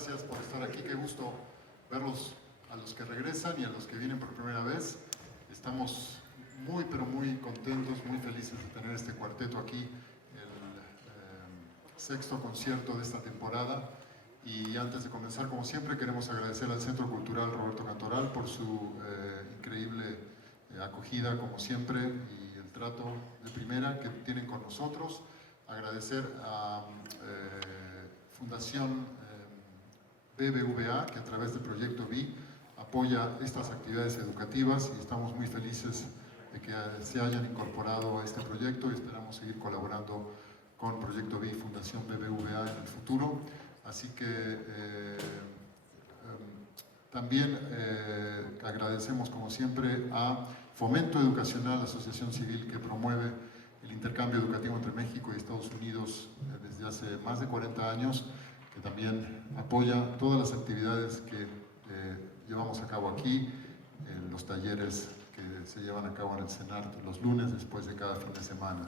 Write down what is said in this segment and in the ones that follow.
gracias por estar aquí. Qué gusto verlos, a los que regresan y a los que vienen por primera vez. Estamos muy, pero muy contentos, muy felices de tener este cuarteto aquí, el sexto concierto de esta temporada. Y antes de comenzar, como siempre, queremos agradecer al Centro Cultural Roberto Cantoral por su increíble acogida, como siempre, y el trato de primera que tienen con nosotros. Agradecer a Fundación BBVA, que a través del proyecto VI apoya estas actividades educativas, y estamos muy felices de que se hayan incorporado a este proyecto y esperamos seguir colaborando con Proyecto VI y Fundación BBVA en el futuro. Así que también agradecemos, como siempre, a Fomento Educacional, asociación civil que promueve el intercambio educativo entre México y Estados Unidos desde hace más de 40 años, que también apoya todas las actividades que llevamos a cabo aquí, los talleres que se llevan a cabo en el CENART los lunes después de cada fin de semana.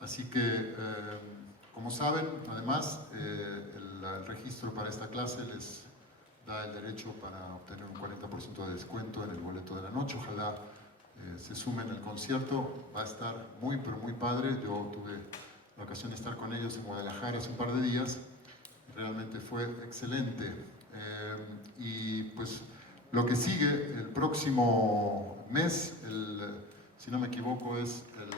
Así que, como saben, además, el registro para esta clase les da el derecho para obtener un 40% de descuento en el boleto de la noche. Ojalá se sumen al concierto, va a estar muy, pero muy padre. Yo tuve la ocasión de estar con ellos en Guadalajara hace un par de días, realmente fue excelente. Y pues lo que sigue el próximo mes, si no me equivoco, es el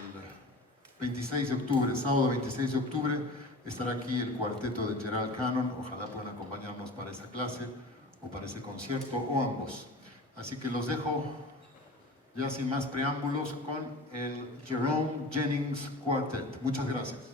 26 de octubre, sábado 26 de octubre, estará aquí el cuarteto de Gerald Cannon. Ojalá puedan acompañarnos para esa clase o para ese concierto o ambos. Así que los dejo ya sin más preámbulos con el Jerome Jennings Quartet. Muchas gracias.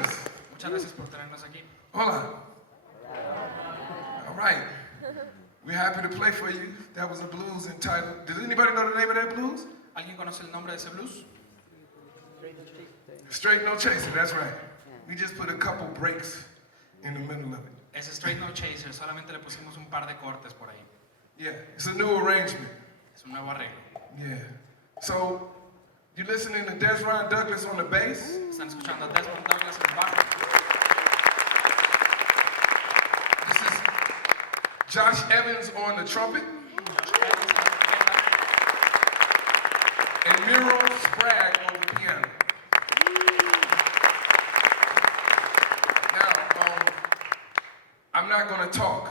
us. Muchas gracias por tenernos aquí. Hola. All right. We're happy to play for you. That was a blues entitled. Does anybody know the name of that blues? ¿Alguien conoce el nombre de ese blues? Straight No Chaser, that's right. We just put a couple breaks in the middle of it. Es Straight No Chaser, solamente le pusimos un par de cortes por ahí. Yeah, it's a new arrangement. Es un nuevo arreglo. Yeah. So, you're listening to Dezron Douglas on the bass. Están escuchando a Dezron Douglas en el bajo. This is Josh Evans on the trumpet. And Miro Sprangue on the piano. Now, I'm not going to talk.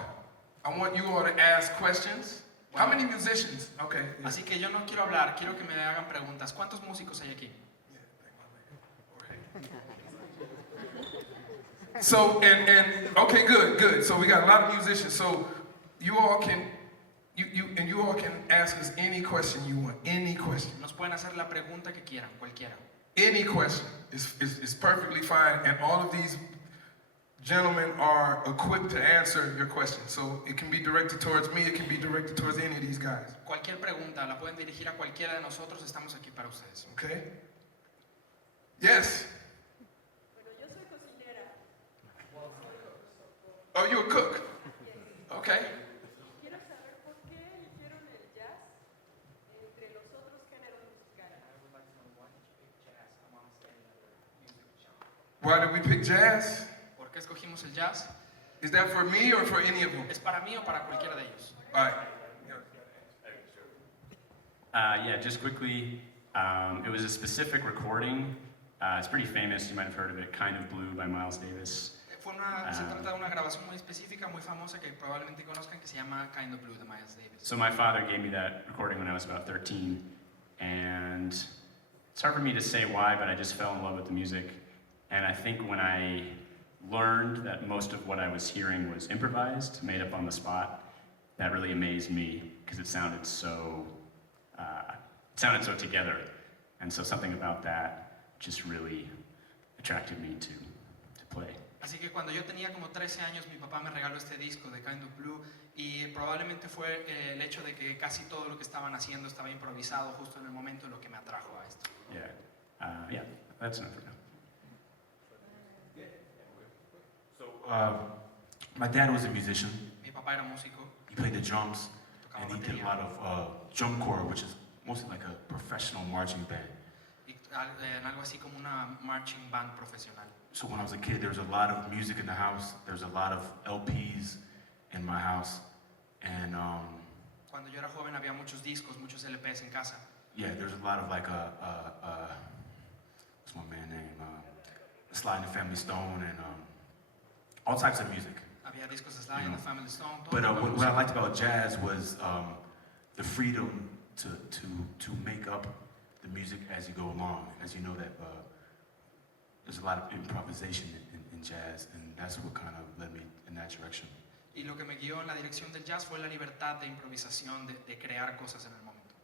I want you all to ask questions. How many musicians? Okay. Así que yo no quiero hablar, quiero que me hagan preguntas. ¿Cuántos músicos hay aquí? So, okay, good. So we got a lot of musicians. So you all can ask us any question you want. Any question. Nos pueden hacer la pregunta que quieran, cualquiera. Any question is perfectly fine, and all of these gentlemen are equipped to answer your question. So it can be directed towards me, it can be directed towards any of these guys. Cualquier pregunta la pueden dirigir a cualquiera de nosotros, estamos aquí para ustedes. Okay? Yes? Bueno, yo soy cocinera. Oh, you're a cook? Okay. Quiero saber por qué eligieron el jazz entre los otros géneros musicales. Why did we pick jazz? ¿Por qué escogimos el jazz? Is that for me or for any of them? ¿Es para mí o para cualquiera de ellos? All right. Yeah, just quickly, it was a specific recording. It's pretty famous, you might have heard of it, Kind of Blue by Miles Davis. Se trata de una grabación muy específica, muy famosa, que probablemente conozcan, que se llama Kind of Blue de Miles Davis. So my father gave me that recording when I was about 13, and it's hard for me to say why, but I just fell in love with the music. And I think when I learned that most of what I was hearing was improvised, made up on the spot, that really amazed me, because it sounded so together. And so something about that just really attracted me to play. Así que cuando yo tenía como 13 años, mi papá me regaló este disco de Kind of Blue, y probablemente fue el hecho de que casi todo lo que estaban haciendo estaba improvisado justo en el momento lo que me atrajo a esto. Yeah, that's enough for now. So, my dad was a musician. Mi papá era músico, He played the drums, tocaba and he did a batería, lot of drum corps, which is mostly like a professional marching band. y en algo así como una marching band profesional. So when I was a kid, there was a lot of music in the house. There was a lot of LPs in my house, and Cuando yo era joven había muchos discos, muchos LPs en casa. yeah, there's a lot of like what's my man's name? Sly and the Family Stone, and all types of music. Había discos de Sly and the Family Stone. But what I liked about jazz was the freedom to make up the music as you go along. As you know that there's a lot of improvisation in jazz, and that's what kind of led me in that direction. Y lo que me guió en la dirección del jazz fue la libertad de improvisación, de crear cosas en el momento.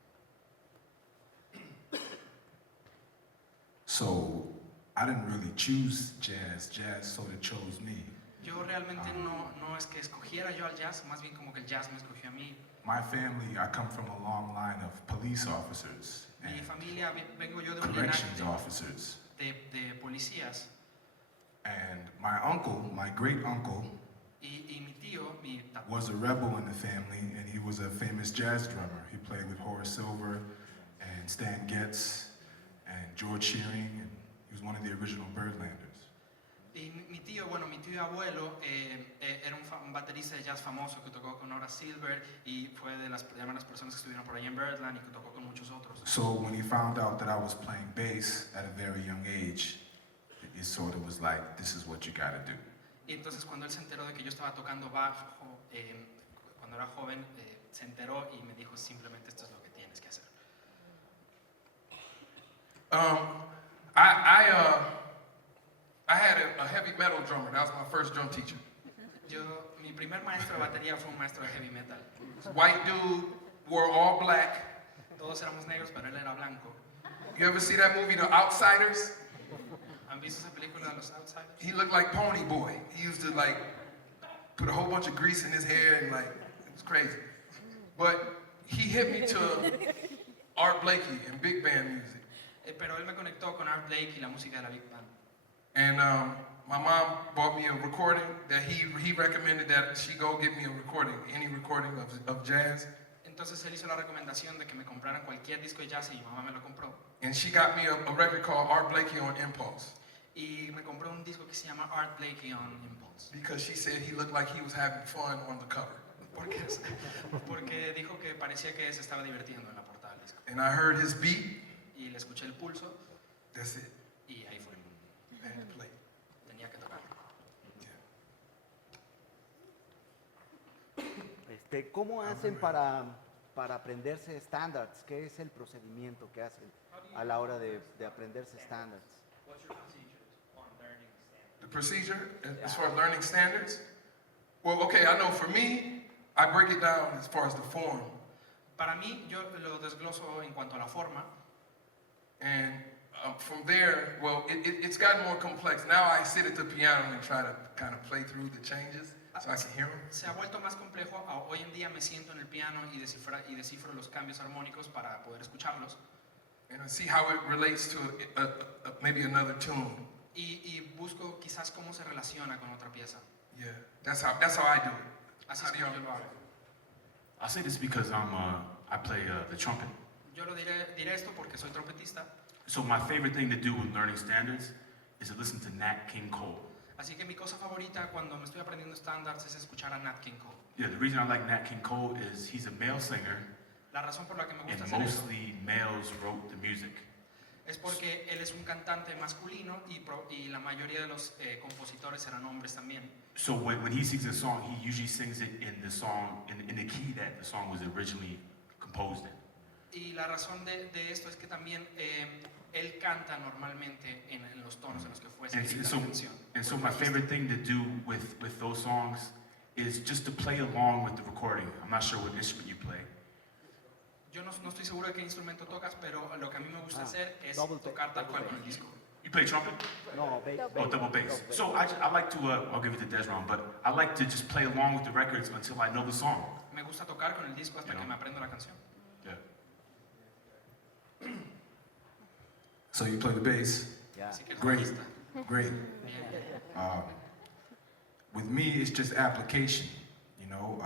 So I didn't really choose jazz. Jazz sort of chose me. Yo realmente no es que escogiera yo al jazz, más bien como que el jazz me escogió a mí. My family, I come from a long line of police officers Mi and familia, vengo yo de un corrections linaje officers. de policías. And my uncle, my great uncle, Y mi tío, mi tatarabuelo, was a rebel in the family, and he was a famous jazz drummer. He played with Horace Silver and Stan Getz and George Shearing, and he was one of the original Birdlanders. y mi tío abuelo era un baterista de jazz famoso que tocó con Horace Silver y fue de las primeras personas que estuvieron por ahí en Birdland y que tocó con muchos otros. So when he found out that I was playing bass at a very young age, it sort of was like, this is what you gotta do. Y entonces cuando él se enteró de que yo estaba tocando bajo, cuando era joven, se enteró y me dijo simplemente esto es lo que tienes que hacer. I had a heavy metal drummer. That was my first drum teacher. Mi primer maestro de batería fue un maestro de heavy metal. White dude, wore all black. Todos éramos negros, pero él era blanco. You ever see that movie, The Outsiders? ¿Han ¿Han visto esa película de los Outsiders? He looked like Pony Boy. He used to like put a whole bunch of grease in his hair and like, it was crazy. But he hit me to Art Blakey and big band music. Pero él me conectó con Art Blake y la música de la Big Band. And my mom bought me a recording that he recommended that she go get me a recording, any recording of jazz. Entonces él hizo la recomendación de que me compraran cualquier disco de jazz y mi mamá me lo compró. And she got me a record called Art Blakey on Impulse. Y me compró un disco que se llama Art Blakey on Impulse. Because she said he looked like he was having fun on the cover. Porque dijo que parecía que se estaba divirtiendo en la portada del disco. And I heard his beat. Y le escuché el pulso. That's it. Y ahí fue. You had to play. Tenía que tocar. ¿Cómo hacen para aprenderse estándares? ¿Qué es el procedimiento que hacen a la hora de aprenderse estándares? The procedure as far as learning standards? Well, okay, I know for me, I break it down as far as the form. Para mí, yo lo desgloso en cuanto a la forma. And from there, well, it's gotten more complex. Now I sit at the piano and try to kind of play through the changes so I can hear them. Se ha vuelto más complejo. Hoy en día me siento en el piano y descifro los cambios armónicos para poder escucharlos. And I see how it relates to maybe another tune. Y busco quizás cómo se relaciona con otra pieza. Yeah, that's how I do it. Así How es do como y'all- yo lo hago. I say this because I play the trumpet. Yo lo diré esto porque soy trompetista. So my favorite thing to do with learning standards is to listen to Nat King Cole. Así que mi cosa favorita cuando me estoy aprendiendo estándares es escuchar a Nat King Cole. Yeah, the reason I like Nat King Cole is he's a male singer, La razón por la que me gusta and hacer eso mostly males wrote the music. es porque él es un cantante masculino y la mayoría de los compositores eran hombres también. So when he sings a song, he usually sings it in the song in the key that the song was originally composed in. Y la razón de esto es que también él canta normalmente en los tonos en los que fue And escrita so, la canción. and so my favorite thing to do with those songs is just to play along with the recording. I'm not sure what instrument you play. Yo no estoy seguro de qué instrumento tocas, pero lo que a mí me gusta hacer es double tocar tal cual bass. con el disco. You play trumpet? No, Oh, double bass. So I like to, I'll give it to Dezron, but I like to just play along with the records until I know the song. Me gusta tocar con el disco hasta You que know. me aprendo la canción. Yeah. So you play the bass. Yeah. Así que eres Great. bajista. Great. Bien. With me, it's just application. You know,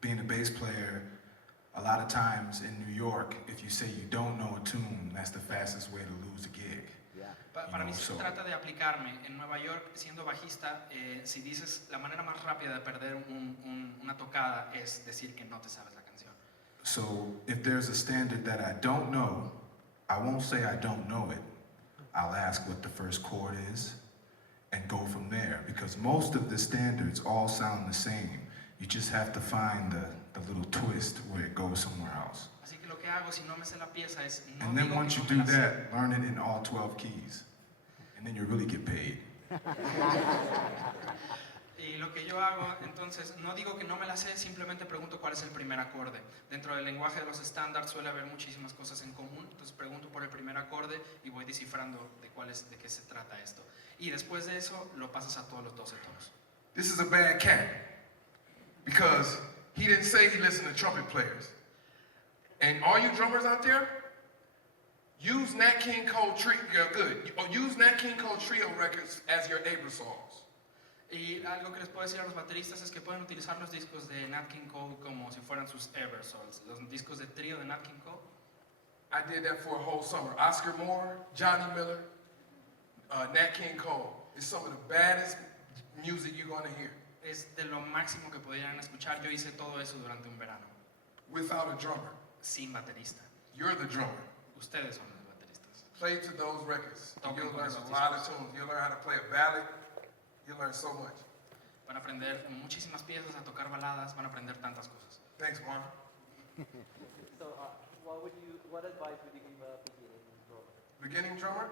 being a bass player, a lot of times in New York, if you say you don't know a tune, that's the fastest way to lose a gig. Yeah. Para mí se So- trata de aplicarme. En Nueva York, siendo bajista, si dices la manera más rápida de perder una tocada es decir que no te sabes la canción. So if there's a standard that I don't know, I won't say I don't know it. I'll ask what the first chord is and go from there, because most of the standards all sound the same. You just have to find the little twist where it goes somewhere else. Así que lo que hago si no me sé la pieza es no And then digo once que you no me do la sé. that, learn it in all 12 keys. And then you really get paid. Y lo que yo hago, entonces, no digo que no me la sé, simplemente pregunto cuál es el primer acorde. Dentro del lenguaje de los estándares suele haber muchísimas cosas en común, entonces pregunto por el primer acorde y voy descifrando de qué se trata esto. Y después de eso, lo pasas a todos los 12 tonos. This is a bad cat because he didn't say he listened to trumpet players. And all you drummers out there, use Nat King Cole Trio, good. Or use Nat King Cole Trio records as your Aerosols. Y algo que les puedo decir a los bateristas es que pueden utilizar los discos de Nat King Cole como si fueran sus Eversols. Los discos de trío de Nat King Cole. I did that for a whole summer. Oscar Moore, Johnny Miller, Nat King Cole. It's some of the baddest music you're going to hear Es de lo máximo que podrían escuchar. Yo hice todo eso durante un verano, without a drummer. sin baterista. You're the drummer. Ustedes son los bateristas. Play to those records. And Toquen you'll con learn esos a lot of discos. tunes. You'll learn how to play a ballad. You'll learn so much. Van a aprender muchísimas piezas, a tocar baladas, van a aprender tantas cosas. Thanks, Juan. So, what advice would you give a beginning drummer? Beginning drummer?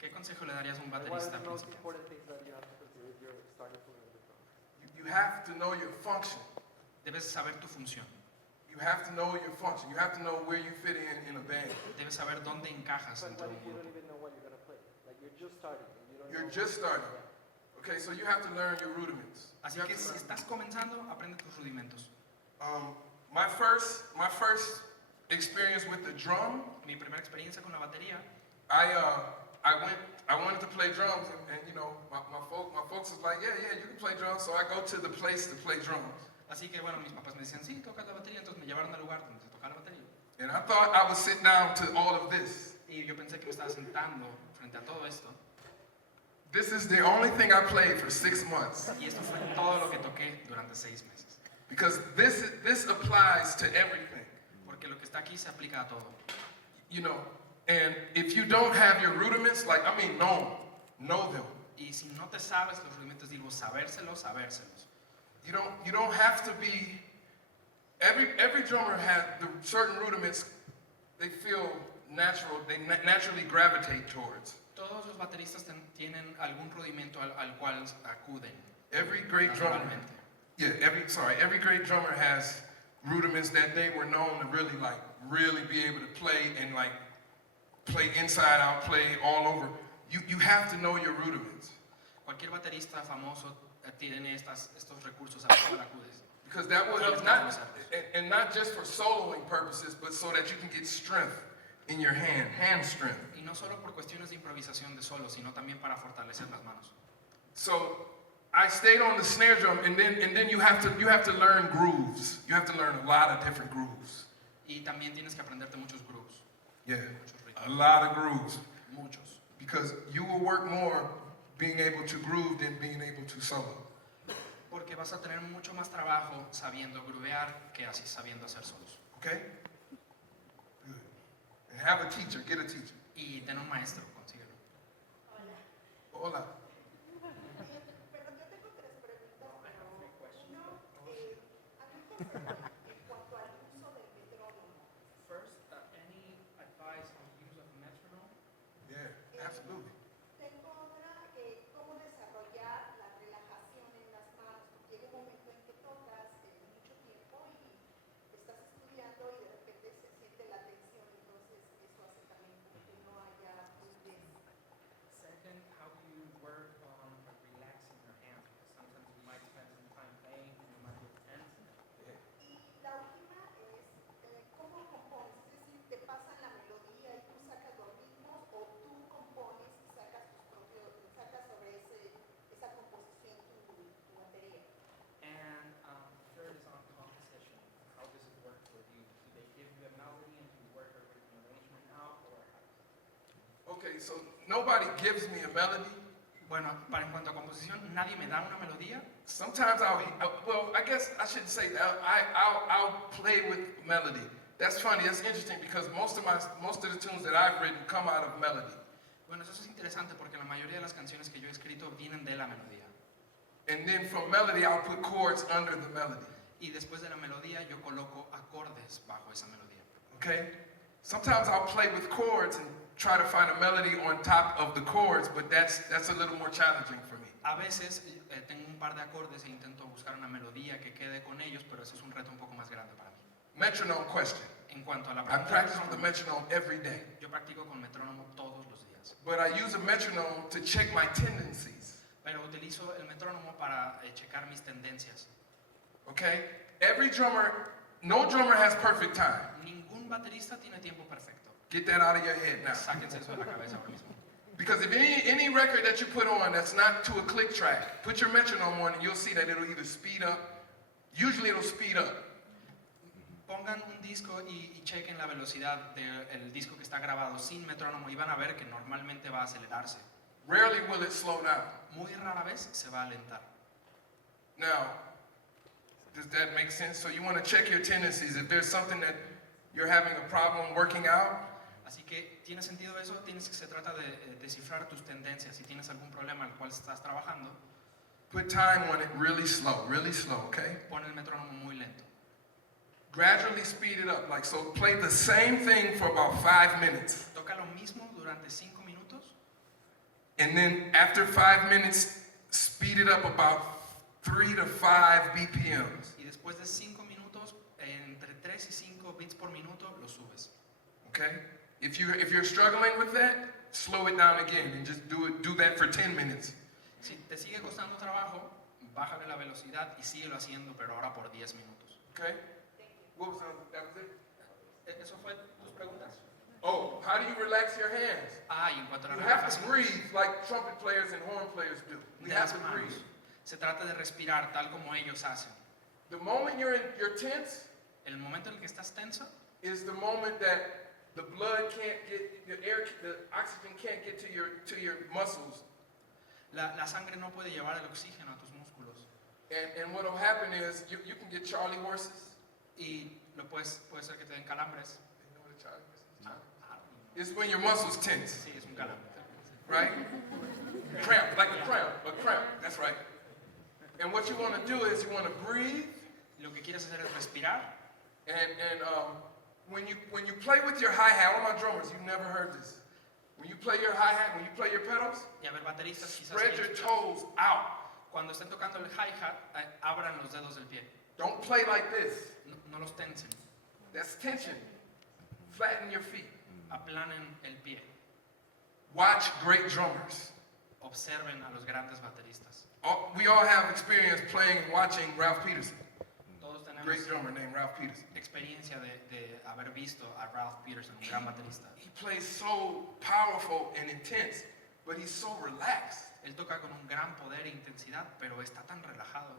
¿Qué consejo le darías a un What are baterista the most principiante? important things that you have to consider if you're starting to learn the drum? You have to know your function. Debes saber tu función. You have to know your function. You have to know where you fit in a band. Debes saber dónde encajas But dentro what de if un you don't grupo. even know what you're going to play? Like you're just starting and you don't You're just starting. Okay, so you have to learn your rudiments. Así que si estás comenzando, aprende tus rudimentos. My first experience with the drum, Mi primera experiencia con la batería, I wanted to play drums, and you know, my folks was like, yeah, you can play drums. So I go to the place to play drums. así que bueno, mis papás me decían, sí, tocas la batería, entonces me llevaron al lugar donde se tocaba la batería. And I thought I would sit down to all of this. Y yo pensé que me estaba sentando frente a todo esto. This is the only thing I played for 6 months. Y esto fue todo lo que toqué durante 6 meses. Because this applies to everything. Porque lo que está aquí se aplica a todo. You know, and if you don't have your rudiments, like, I mean, know them. Y si no te sabes los rudimentos, digo, sabérselos. You don't have to be, every drummer has the certain rudiments they feel natural, they naturally gravitate towards. Todos los bateristas tienen algún rudimento al cual acuden. Every great drummer, naturalmente. every great drummer has rudiments that they were known to really be able to play and like play inside out, play all over. You have to know your rudiments. Cualquier baterista famoso tiene estos recursos a los cuales acudes. Because that will help, not just for soloing purposes, but so that you can get strength in your hand strength. Y no solo por cuestiones de improvisación de solo, sino también para fortalecer las manos. So I stayed on the snare drum, and then you have to learn grooves. You have to learn a lot of different grooves. Y también tienes que aprenderte muchos grooves. Yeah, Muchos ritmos. a lot of grooves. Muchos. Because you will work more being able to groove than being able to solo. Porque vas a tener mucho más trabajo sabiendo groovear que así sabiendo hacer solos. Okay? Good. And have a teacher, get a teacher. Y ten un maestro, consíguelo. Hola. Perdón, yo tengo 3 preguntas, pero uno, en cuanto al uso del metrónomo. First, any advice on the use of metronome? Yeah, absolutely. Tengo otra, cómo desarrollar la relajación en las manos. Llega un momento en que tocas mucho tiempo y estás estudiando y de repente se siente la tensión, entonces eso hace también como que no haya fluidez. Second, how do you work on relaxing your hands? Because sometimes you might spend some time playing and you might get tense. Y la última es cómo compones, es decir, te pasan la melodía y tú sacas los ritmos o tú compones y sacas sobre esa composición tu batería. And third is on composition. How does it work for you? Do they give you a melody and you work a rhythm arrangement out, or how does it? Okay, so nobody gives me a melody. Bueno, en cuanto a composición, nadie me da una melodía. Sometimes I guess I shouldn't say that. I'll play with melody. That's funny. That's interesting because most of the tunes that I've written come out of melody. Bueno, eso es interesante porque la mayoría de las canciones que yo he escrito vienen de la melodía. And then from melody, I'll put chords under the melody. Y después de la melodía yo coloco acordes bajo esa melodía. Okay? Sometimes I'll play with chords and try to find a melody on top of the chords, but that's a little more challenging for me. A veces tengo un par de acordes e intento buscar una melodía que quede con ellos, pero eso es un reto un poco más grande para mí. Metronome question. En cuanto a la I practice with the metronome every day, yo practico con metrónomo todos los días. but I use a metronome to check my tendencies. Pero utilizo el metrónomo para checar mis tendencias. Okay? No drummer has perfect time. Ningún baterista tiene tiempo perfecto. Get that out of your head now. Sáquense eso de la cabeza ahora mismo. Because if any record that you put on that's not to a click track, put your metronome on and you'll see that it'll either speed up. Usually it'll speed up. Pongan un disco y chequen la velocidad del disco que está grabado sin metrónomo y van a ver que normalmente va a acelerarse. Rarely will it slow down. Muy rara vez se va a alentar. Now, does that make sense? So you want to check your tendencies. If there's something that you're having a problem working out, Así que, ¿tiene sentido eso? Se trata de descifrar tus tendencias. Si tienes algún problema al cual estás trabajando, put time on it really slow, okay? pon el metrónomo muy lento. Gradually speed it up. Like, so play the same thing for about 5 minutes. Toca lo mismo durante 5 minutos And then after 5 minutes, speed it up about 3 to 5 BPMs. y después de 5 minutos, entre 3 y 5 beats por minuto, lo subes. Okay? If you're struggling with that, slow it down again and just do that for 10 minutes. Si te sigue costando trabajo, bájale la velocidad y síguelo haciendo, pero ahora por 10 minutos. Okay? What was that was it? ¿Eso fue tus preguntas? Oh, how do you relax your hands? Ah, y en cuanto a la You have to relajación breathe like trumpet players and horn players do. We de have las to breathe. manos, se trata de respirar tal como ellos hacen. The moment you're tense El momento en el que estás tenso is the moment that the blood can't get, the oxygen can't get to your muscles. la sangre no puede llevar el oxígeno a tus músculos. And what will happen is you can get Charlie horses. Y puede ser que te den calambres. You know what a Charlie horse is? It's when your muscles tense, Sí, es un calambre. right? Cramp, like a cramp, that's right. And what you want to do is you want to breathe, Lo que quieres hacer es respirar. and when you play with your hi-hat, all my drummers, you've never heard this. When you play your hi-hat, when you play your pedals, Y a ver, bateristas, quizás spread your ellos, toes out. cuando estén tocando el hi-hat, abran los dedos del pie. Don't play like this. No los tensen. That's tension. Flatten your feet. Aplanen el pie. Watch great drummers. Observen a los grandes bateristas. We all have experience playing and watching Ralph Peterson, Todos tenemos great drummer named Ralph Peterson. experiencia de haber visto a Ralph Peterson, un gran baterista. He plays so powerful and intense, but he's so relaxed. Él toca con un gran poder e intensidad, pero está tan relajado.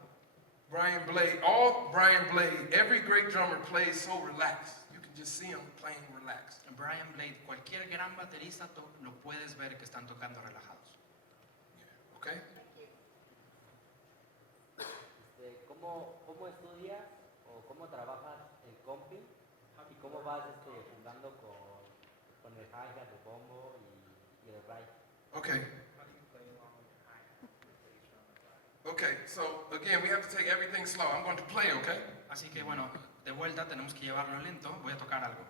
Brian Blade, every great drummer plays so relaxed. You can just see him playing relaxed. Brian Blade, cualquier gran baterista lo puedes ver que están tocando relajados. Okay? ¿Cómo estudias o cómo trabajas el comping y cómo vas jugando con el hi-hat, el bombo y el ride? Okay. Okay, so again, we have to take everything slow. I'm going to play, okay? Así que bueno, de vuelta tenemos que llevarlo lento. Voy a tocar algo.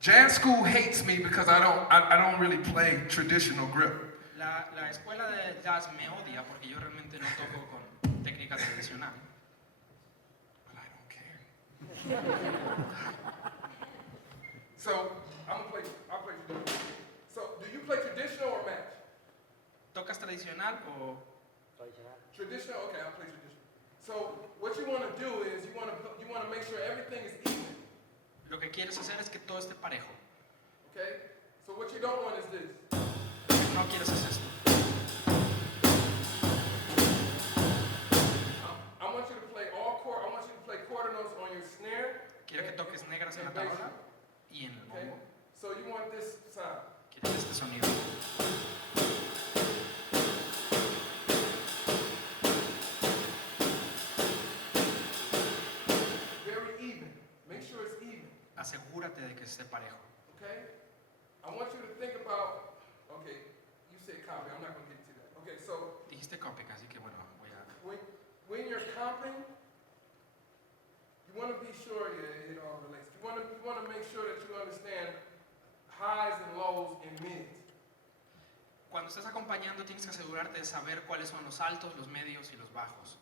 Jazz school hates me because I don't really play traditional grip. La escuela de jazz me odia porque yo realmente no toco con técnica tradicional. But I don't care. So I'll play traditional. So do you play traditional or match? ¿Tocas tradicional o Tradicional. Traditional? Okay, I'll play traditional. So what you want to do is you want to make sure everything is even. lo que quieres hacer es que todo esté parejo? Okay? So what you don't want is this. Lo que no quieres es esto. I want you to play quarter notes on your snare. Quiero que toques negras en la tabla y en el Okay? bombo. So you want this sound. Quieres este sonido. Very even. Make sure it's even. Asegúrate de que esté parejo. Okay? I want you to think about, okay, you said copy, I'm not going to get to that. Okay, so Dijiste copy, así que bueno, voy a... when you're comping, you want to be sure it all relates. You want to make sure that you understand highs and lows and mids. Cuando estás acompañando tienes que asegurarte de saber cuáles son los altos, los medios y los bajos.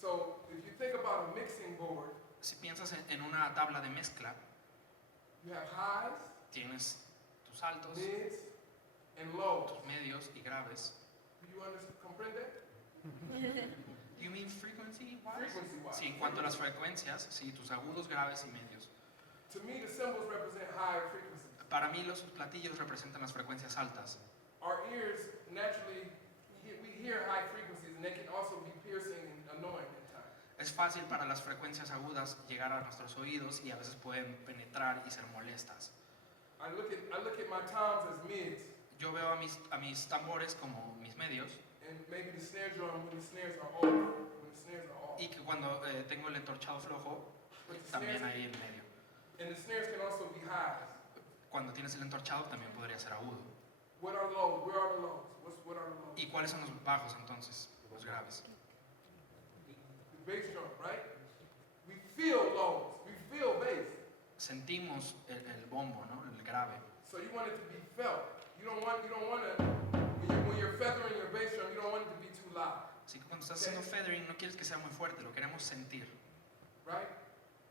So if you think about a mixing board, Si piensas en una tabla de mezcla, you have highs, tienes tus altos, mids, and lows. tus medios y graves. Do you comprehend that? You mean frequency-wise? Frequency-wise. Sí, en cuanto a las frecuencias, sí, tus agudos, graves y medios. To me, the symbols represent higher frequencies. Para mí los platillos representan las frecuencias altas. Our ears naturally, we hear high frequencies, and they can also be piercing and annoying at times. Es fácil para las frecuencias agudas llegar a nuestros oídos y a veces pueden penetrar y ser molestas. I look at my toms as mids, Yo veo a mis tambores como mis medios and maybe the snare drum when the snares are off. y que cuando tengo el entorchado flojo, también ahí en medio. And the snares can also be highs. Cuando tienes el entorchado también podría ser agudo. What are lows? Where are the lows? What are the lows? ¿Y cuáles son los bajos entonces? Los graves. The bass drum, right? We feel lows. We feel bass. Sentimos el bombo, ¿no? El grave. So you want it to be felt. You don't want to, when you're feathering your bass drum, you don't want it to be too loud, Así que cuando estás haciendo feathering no quieres que sea muy fuerte, lo queremos sentir. right?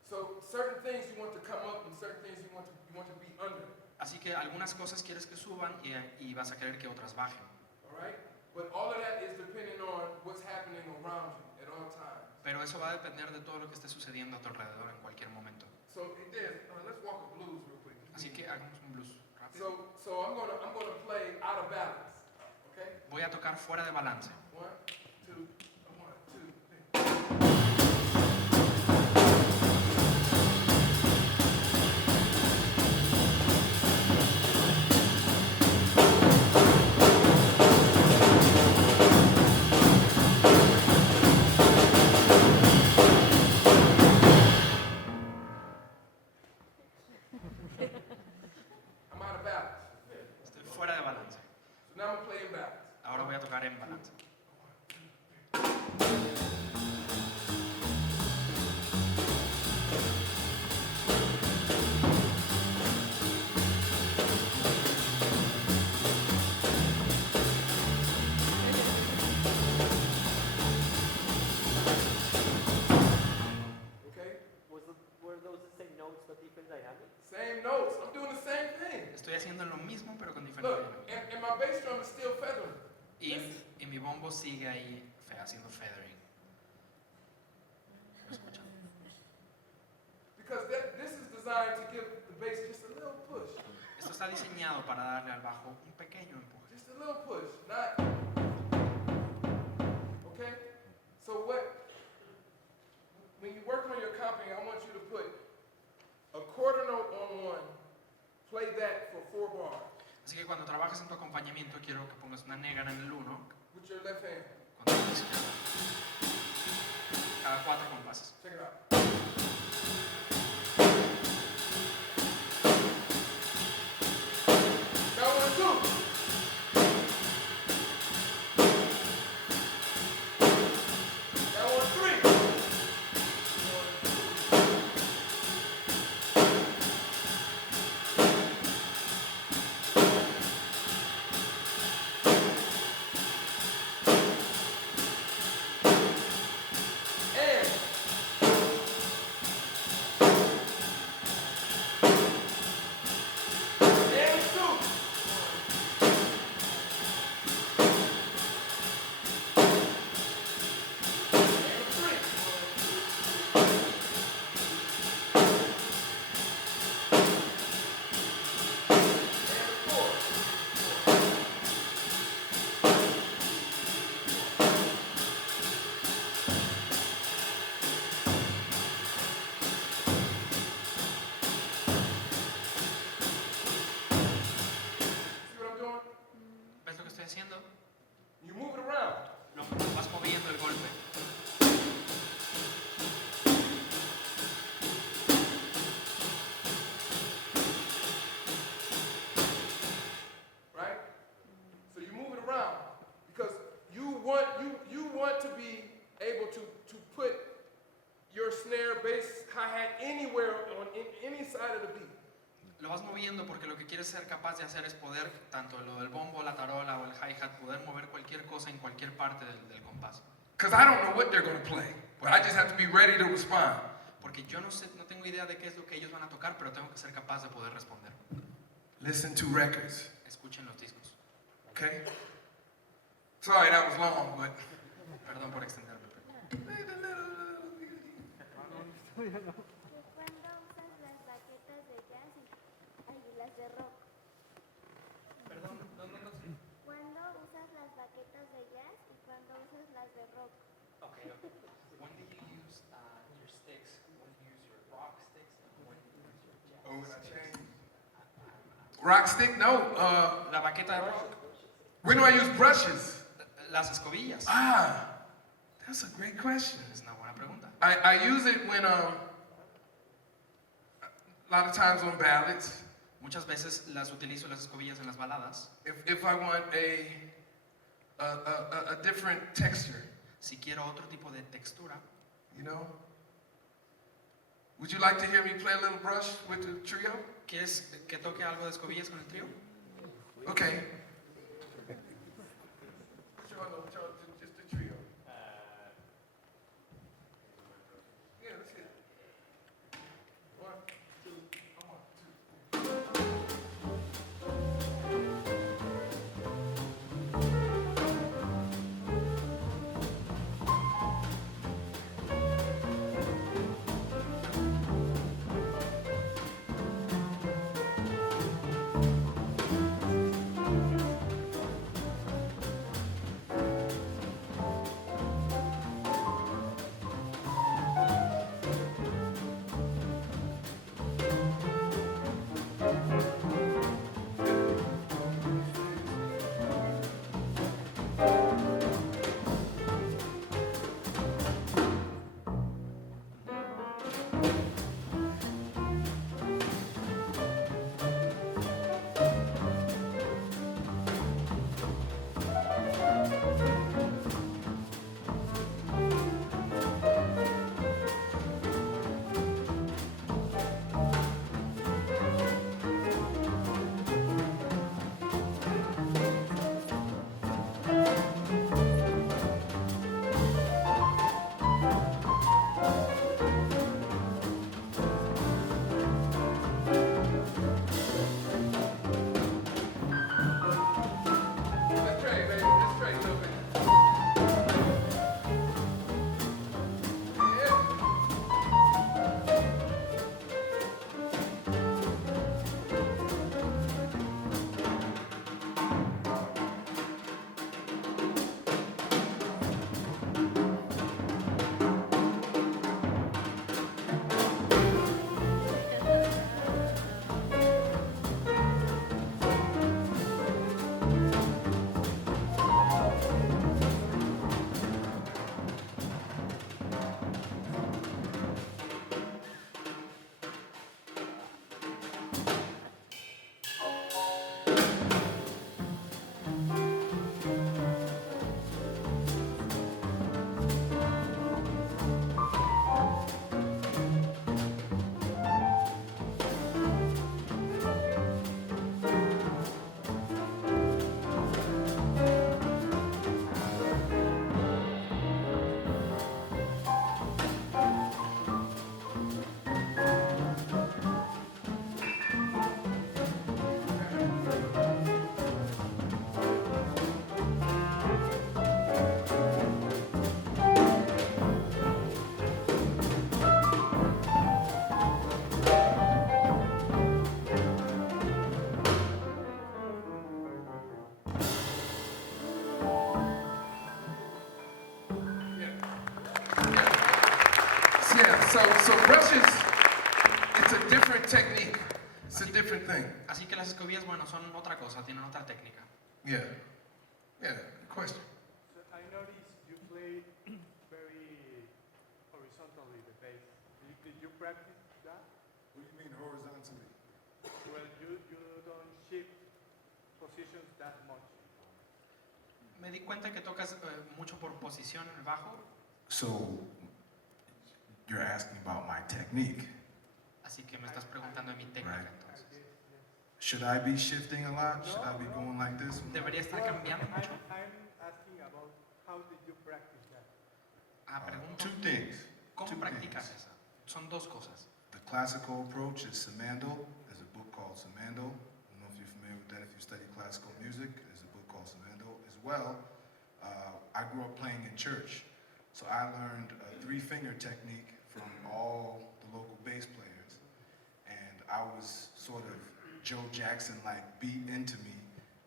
So certain things you want to come up and certain things you want to be under. Así que algunas cosas quieres que suban y vas a querer que otras bajen. All right? But all of that is depending on what's happening around you at all times. Pero eso va a depender de todo lo que esté sucediendo a tu alrededor en cualquier momento. So let's walk a blues real quick. Así que hagamos un blues rápido. So I'm gonna play out of balance. Okay? Voy a tocar fuera de balance. 1, 2, 1, 2, 3. I'm out of balance. Estoy fuera de balance. So now I'm gonna play in balance. Ahora voy a tocar en balance. Okay? Were those the same notes but different dynamics? Same notes. I'm doing the same thing. Estoy haciendo lo mismo pero con diferente Look, dinámica. and my bass drum is still feathering. Y mi bombo sigue ahí haciendo feathering. ¿Me escuchan? Because this is designed to give the bass just a little push. Esto está diseñado para darle al bajo un pequeño empuje. Just a little push, not. Okay? So when you work on your copying, I want you to put a quarter note on one, play that for 4 bars Así que cuando trabajes en tu acompañamiento quiero que pongas una negra en el 1 with your left hand. con tu mano izquierda. Cada 4 compases. Check it out. Now 1, 2. Now 1, 3. ¿Ves lo que estoy haciendo? You move it around. Vas moviendo el golpe. Right? So you move it around because you want to be able to put your snare, bass, hi-hat anywhere on any side of the beat. Lo vas moviendo porque lo que quieres ser capaz de hacer es poder, tanto lo del bombo, la tarola o el hi-hat, poder mover cualquier cosa en cualquier parte del compás. Because I don't know what they're going to play, but I just have to be ready to respond. Porque yo no tengo idea de qué es lo que ellos van a tocar, pero tengo que ser capaz de poder responder. Listen to records, Escuchen los discos. okay? Sorry, that was long, but Perdón por extenderme. Cuando usas las baquetas de jazz y las de rock. Perdón, no sé. Cuando usas las baquetas de jazz y cuando usas las de rock. Okay. When do you use your sticks? When do you use your rock sticks? And when do you use your jazz? oh, when I change. Rock stick? No. La baqueta de rock. When do I use brushes? Las escobillas. Ah, that's a great question. Es una buena pregunta. I use it when a lot of times on ballads. Muchas veces las utilizo las escobillas en las baladas. If I want a different texture, Si quiero otro tipo de textura. you know. Would you like to hear me play a little brush with the trio? ¿Quieres que toque algo de escobillas con el trío? Okay. Just the trio. Yeah, let's hit it. So brushes, it's a different technique. It's a different thing. Así que las escobillas, bueno, son otra cosa, tienen otra técnica. Yeah. Yeah. Good question. So I noticed you play very horizontally the bass. Did you practice that? What do you mean horizontally? Well, you don't shift positions that much. Me di cuenta que tocas mucho por posición en el bajo, So you're asking about my technique. así que me estás preguntando de mi técnica Right. entonces. Should I be shifting a lot? Should I be going like this? ¿Debería estar cambiando mucho? I'm asking about how did you practice that? Pregunto, Two things. ¿cómo two practicas things. esa? Son dos cosas. The classical approach is Samando. There's a book called Samando. I don't know if you're familiar with that. If you study classical music, there's a book called Samando as well. I grew up playing in church, so I learned a three-finger technique from all the local bass players, and I was sort of Joe Jackson-like beat into me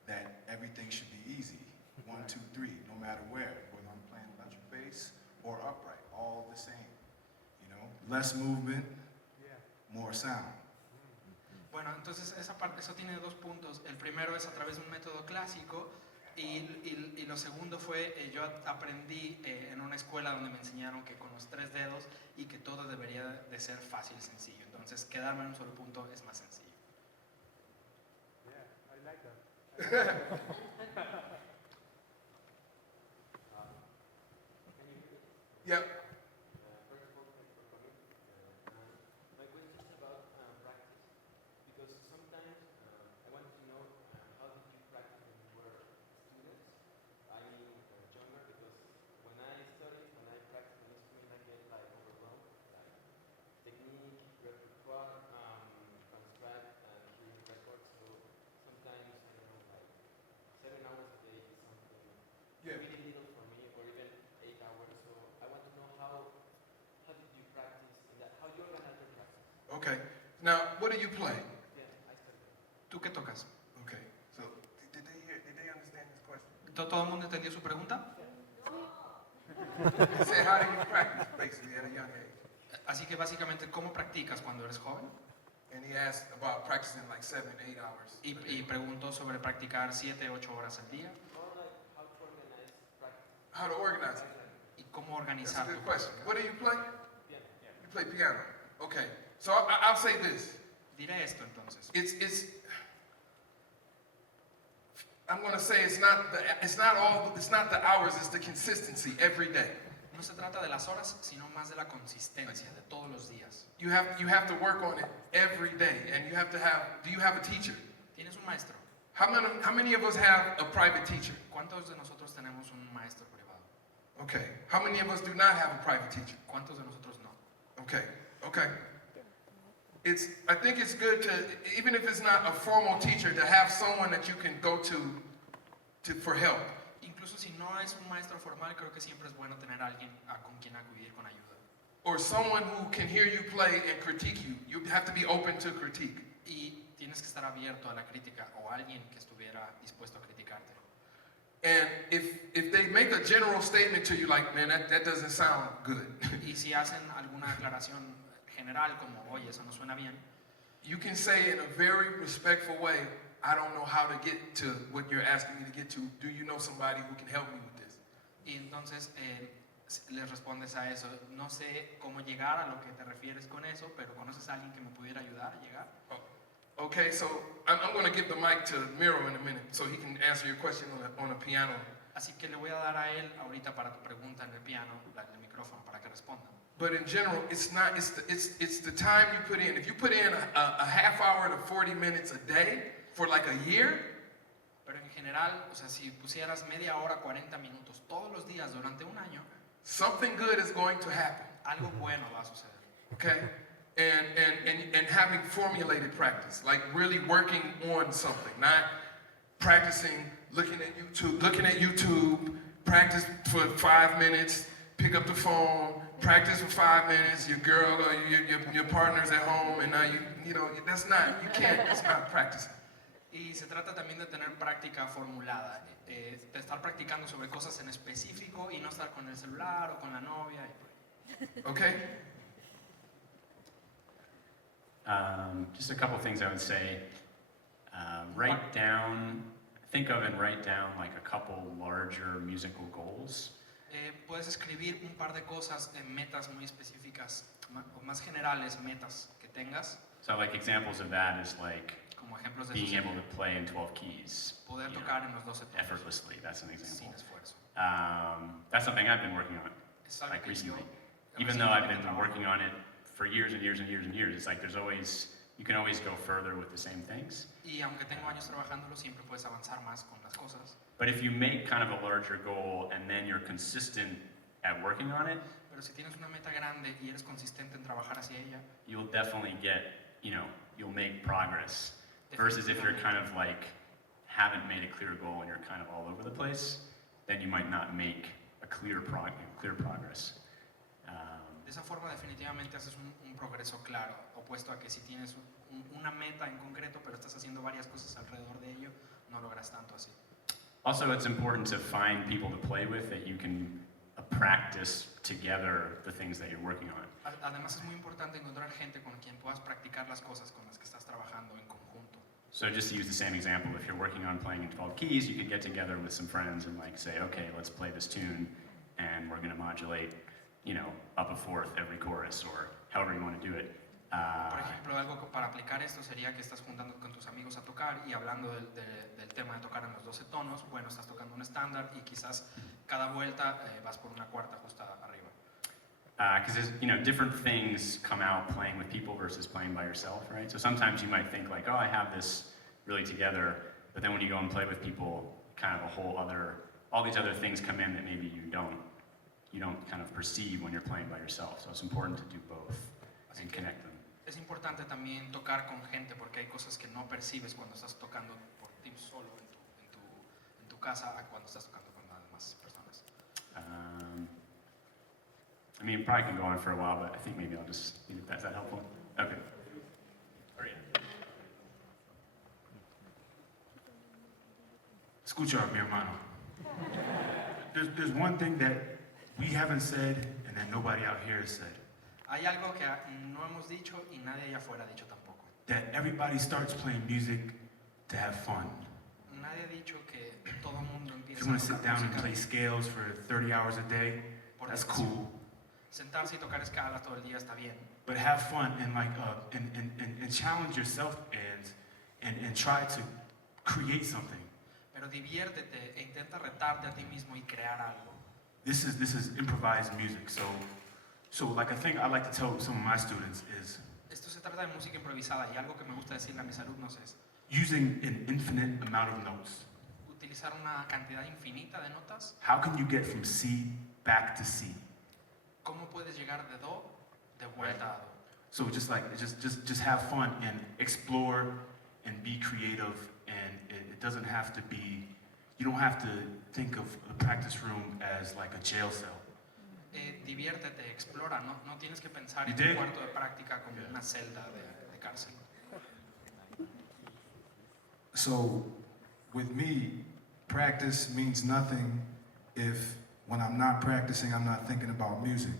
that everything should be easy. 1, 2, 3, no matter where, whether I'm playing electric bass or upright, all the same. You know, less movement, more sound. Bueno, entonces esa parte, eso tiene dos puntos. El primero es a través de un método clásico y lo segundo fue, yo aprendí en una escuela donde me enseñaron que con los 3 dedos y que todo debería de ser fácil y sencillo. Entonces quedarme en un solo punto es más sencillo. Yeah, I like that. Yep. My question is about practice, because sometimes I want to know how did you practice when you were students? I mean younger, because when I study, when I practice an instrument, I get like overwhelmed, like technique, repertoire, construct, hearing records. So sometimes I don't know, like 7 hours a day is something really little for me, or even 8 hours. So I want to know how did you practice in that? How you organize your practice? Okay. Now, what do you play? Yeah, I study. ¿Tú qué tocas? Okay. So, did they understand this question? ¿Todo el mundo entendió su pregunta? He said, how do you practice, basically, at a young age? Así que básicamente, ¿cómo practicas cuando eres joven? And he asked about practicing like 7, 8 hours. Y preguntó sobre practicar 7, 8 horas al día Or like how to organize practice. How to organize it? y cómo That's a organizar good tu question. práctica. What do you play? Piano. You play piano. Okay. So I'll say this. Diré esto entonces. I'm going to say it's not the hours, it's the consistency every day. No se trata de las horas, sino más de la consistencia, de todos los días. You have to work on it every day, and do you have a teacher? ¿Tienes un maestro? How many of us have a private teacher? ¿Cuántos de nosotros tenemos un maestro privado? Okay. How many of us do not have a private teacher? ¿Cuántos de nosotros no? Okay. I think it's good to, even if it's not a formal teacher, to have someone that you can go to for help. Incluso si no es un maestro formal, creo que siempre es bueno tener a alguien con quien acudir con ayuda. Or someone who can hear you play and critique you. You have to be open to critique. Y tienes que estar abierto a la crítica o alguien que estuviera dispuesto a criticarte. And if they make a general statement to you like, man, that doesn't sound good, Y si hacen alguna aclaración general como, oye, eso no suena bien, you can say in a very respectful way, I don't know how to get to what you're asking me to get to. Do you know somebody who can help me with this? y entonces les respondes a eso. No sé cómo llegar a lo que te refieres con eso, pero ¿conoces a alguien que me pudiera ayudar a llegar? Okay, so I'm going to give the mic to Miro in a minute so he can answer your question on a piano. Así que le voy a dar a él ahorita para tu pregunta en el piano, el micrófono, para que responda. But in general, it's the time you put in. If you put in a half hour to 40 minutes a day for like a year, Pero en general, o sea, si pusieras media hora, 40 minutos todos los días durante un año, something good is going to happen. algo bueno va a suceder. Okay? And having formulated practice, like really working on something, not practicing, looking at YouTube, practice for 5 minutes, pick up the phone, practice for 5 minutes, your girl or your partner's at home, and now you know, that's not practicing. Y se trata también de tener práctica formulada, de estar practicando sobre cosas en específico y no estar con el celular o con la novia. Y por ahí. Okay? Just a couple things I would say. Think of and write down like a couple larger musical goals. Puedes escribir un par de cosas en metas muy específicas o más generales, metas que tengas. So like examples of that is like Como ejemplos de being eso, able to play in 12 keys. poder you know, tocar en los 12 tonos effortlessly. That's an sin example. esfuerzo. That's something I've been working on Es algo like que yo recently. Even though I've been recientemente working on it for years and years and years and years, it's like you can always go further with the same things. Y aunque tengo años trabajándolo, siempre puedes avanzar más con las cosas. But if you make kind of a larger goal and then you're consistent at working on it, Pero si tienes una meta grande y eres consistente en trabajar hacia ella, you'll definitely you'll make progress. Versus if you're kind of like, haven't made a clear goal and you're kind of all over the place, then you might not make a clear progress. de esa forma definitivamente haces un progreso claro, opuesto a que si tienes una meta en concreto, pero estás haciendo varias cosas alrededor de ello, no logras tanto así. Also, it's important to find people to play with that you can practice together the things that you're working on. Además es muy importante encontrar gente con quien puedas practicar las cosas con las que estás trabajando en conjunto. So just to use the same example, if you're working on playing in 12 keys, you could get together with some friends and like say, okay, let's play this tune and we're going to modulate, up a fourth every chorus or however you want to do it. Por ejemplo, algo para aplicar esto sería que estás juntando con tus amigos a tocar y hablando del tema de tocar en los 12 tonos, bueno, estás tocando un estándar y quizás cada vuelta vas por una cuarta justa arriba. Because different things come out playing with people versus playing by yourself, right? So sometimes you might think like, oh, I have this really together, but then when you go and play with people, kind of all these other things come in that maybe you don't kind of perceive when you're playing by yourself. So it's important to do both and connect them. Es importante también tocar con gente porque hay cosas que no percibes cuando estás tocando por ti solo en tu casa a cuando estás tocando con las demás personas. Probably can go on for a while, but I think maybe I'll just leave it. Is that helpful? Okay. All right. Escucha, mi hermano. There's one thing that we haven't said and that nobody out here has said. Hay algo que no hemos dicho y nadie allá afuera ha dicho tampoco. That everybody starts playing music to have fun. Nadie ha dicho que todo el mundo If empieza you want to a sit tocar down and música play scales for 30 hours a day, that's cool. Sentarse y tocar escalas todo el día está bien. But have fun and and challenge yourself and try to create something. Pero diviértete e intenta retarte a ti mismo y crear algo. This is improvised music. So like a thing I like to tell some of my students is Esto se trata de música improvisada y algo que me gusta decirle a mis alumnos es using an infinite amount of notes. utilizar una cantidad infinita de notas. How can you get from C back to C? ¿Cómo puedes llegar de do de vuelta a do? So just have fun and explore and be creative, and it doesn't have to be, you don't have to think of the practice room as like a jail cell. Diviértete, explora, no tienes que pensar You en tu did? cuarto de práctica como una celda de cárcel. So, with me, practice means nothing if, when I'm not practicing, I'm not thinking about music.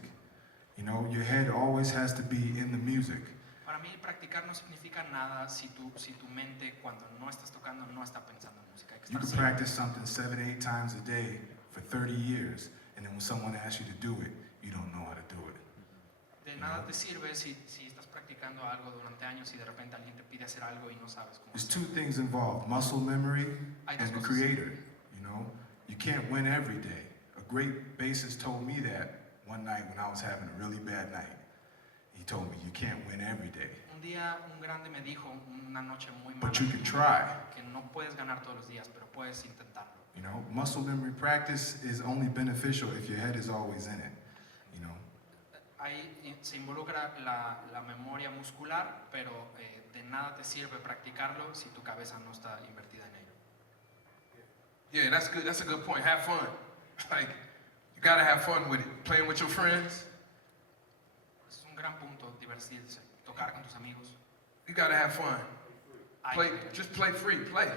Your head always has to be in the music. Para mí practicar no significa nada si tu mente cuando no estás tocando no está pensando en música. Hay que You estar can siempre. practice something 7-8 times a day for 30 years, and then when someone asks you to do it, you don't know how to do it. De nada te sirve si estás practicando algo durante años y de repente alguien te pide hacer algo y no sabes cómo There's hacerlo. two things involved, muscle memory Hay and dos the cosas. creator. You can't win every day. A great bassist told me that one night when I was having a really bad night. He told me, you can't win every day, Un día un grande me dijo una noche muy mala but you can try. que no puedes ganar todos los días, pero puedes intentarlo. Muscle memory practice is only beneficial if your head is always in it. Ahí se involucra la memoria muscular, pero de nada te sirve practicarlo si tu cabeza no está invertida en ello. Yeah, that's good. That's a good point. Have fun. Like, you gotta have fun with it. Playing with your friends, Es un gran punto divertirse, tocar con tus amigos. you gotta have fun. Hay- Just play free. Play.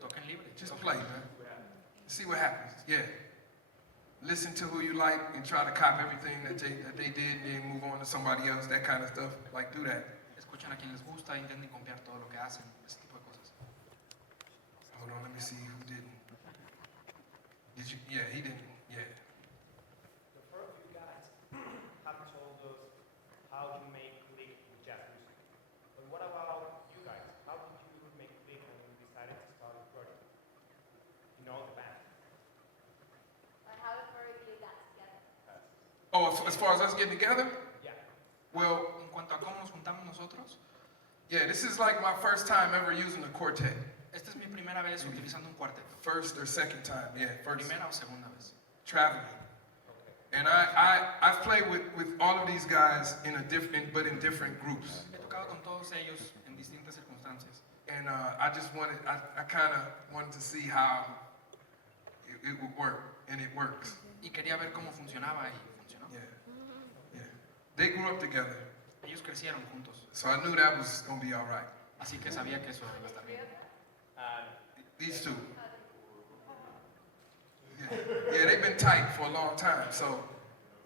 Toquen libre. Just toquen. play, man. See what happens. Yeah. Listen to who you like and try to copy everything that they did and then move on to somebody else, that kind of stuff. Like, do that. Escucha escuchan a quien les gusta, intenten copiar todo lo que hacen, ese tipo de cosas. Hold on, let me see who didn't. Did you? Yeah, he didn't. Yeah. The four of you guys have told us how you make click with jazz music. But what about you guys? How did you make click when you decided to start a project? You know, the band. How it really got together. Oh, as far as us getting together? Yeah. Well, En cuanto a cómo nos juntamos nosotros, yeah, this is like my first time ever using a quartet. esta es mi primera vez utilizando un cuarteto. First or second time, yeah, first Primera o segunda vez. traveling. And I've played with all of these guys in different groups. He tocado con todos ellos en distintas circunstancias. And I kind of wanted to see how it would work, and it works. Y quería ver cómo funcionaba y funcionó. Yeah, yeah. They grew up together, Ellos crecieron juntos, so I knew that was gonna be all right. así que sabía que eso iba a estar bien. These two. Yeah, they've been tight for a long time, so,